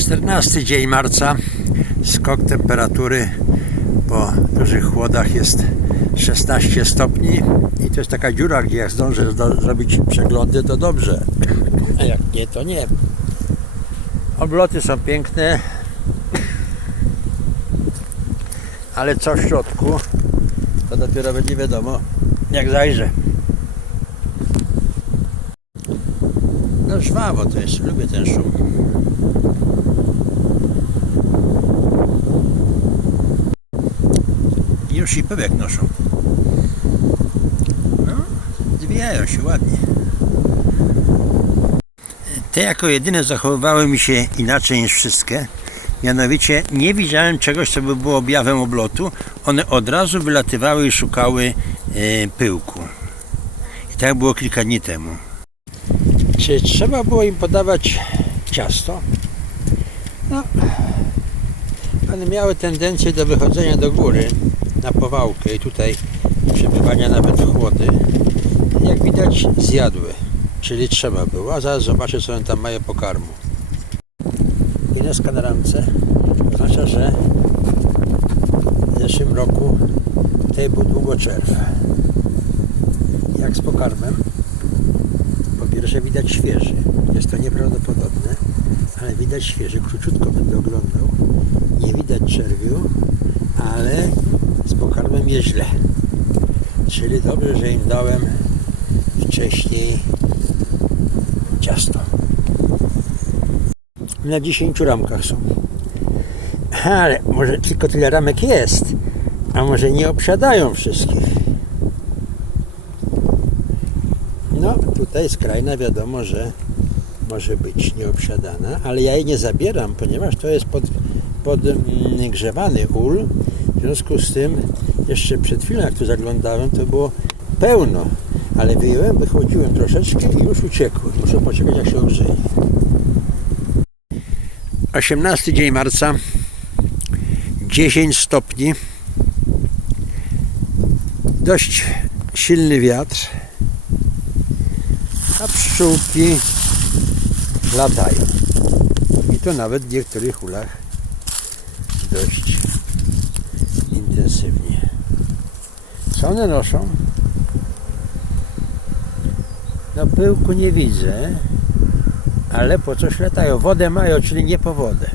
14 dzień marca. Skok temperatury po dużych chłodach jest 16 stopni i to jest taka dziura, gdzie jak zdążę zrobić przeglądy, to dobrze. A jak nie, to nie. Obloty są piękne, ale co w środku, to dopiero będzie wiadomo, jak zajrzę. No żwawo to jest, lubię ten szum. I Już i pyłek noszą. No, zwijają się ładnie. Te jako jedyne zachowywały mi się inaczej niż wszystkie. Mianowicie nie widziałem czegoś, co by było objawem oblotu. One od razu wylatywały i szukały e, pyłku. I tak było kilka dni temu. Czy trzeba było im podawać ciasto? No, one miały tendencję do wychodzenia do góry na powałkę i tutaj przebywania nawet chłody. Jak widać zjadły, czyli trzeba było. A zaraz zobaczę co one tam mają pokarmu. Pineska na ramce oznacza, że w zeszłym roku tutaj był długoczew. Jak z pokarmem? Po pierwsze widać świeży. Jest to nieprawdopodobne, ale widać świeży. Króciutko będę oglądał. Nie widać czerwiu, ale pokarmem jest źle. Czyli dobrze, że im dałem wcześniej ciasto. Na 10 ramkach są. Ale może tylko tyle ramek jest, a może nie obsiadają wszystkich. No, tutaj skrajna wiadomo, że może być nieobsiadana, ale ja jej nie zabieram, ponieważ to jest pod, podgrzewany ul. W związku z tym, jeszcze przed chwilą jak tu zaglądałem, to było pełno, ale wyjąłem, wychodziłem troszeczkę i już uciekły. Muszę poczekać, jak się ogrzeje. 18 dzień marca, 10 stopni, dość silny wiatr, a pszczółki latają. I to nawet w niektórych ulach dość intensywnie. Co one noszą? No pyłku nie widzę, ale po coś latają. Wodę mają, czyli nie po wodę.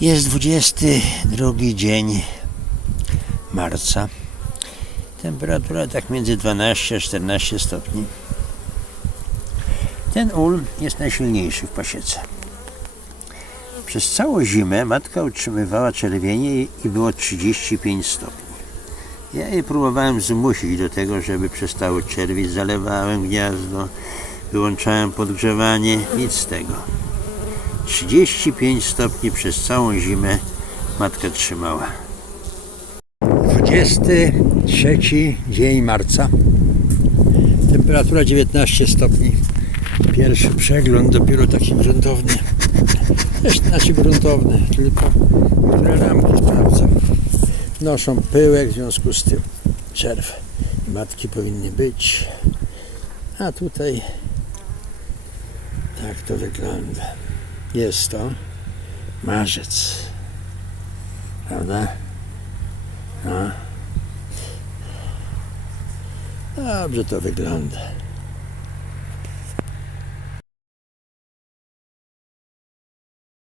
Jest 22 dzień marca. Temperatura tak między 12 a 14 stopni. Ten ul jest najsilniejszy w pasiece. Przez całą zimę matka utrzymywała czerwienie i było 35 stopni. Ja je próbowałem zmusić do tego, żeby przestały czerwić. Zalewałem gniazdo, wyłączałem podgrzewanie, nic z tego. 35 stopni przez całą zimę matka trzymała. 23 dzień marca. Temperatura 19 stopni. Pierwszy przegląd dopiero taki gruntowny. Też znaczy gruntowny, tylko które ramki sprawdzam. noszą pyłek, w związku z tym czerw matki powinny być. A tutaj tak to wygląda. Jest to marzec. Prawda? No. Dobrze to wygląda.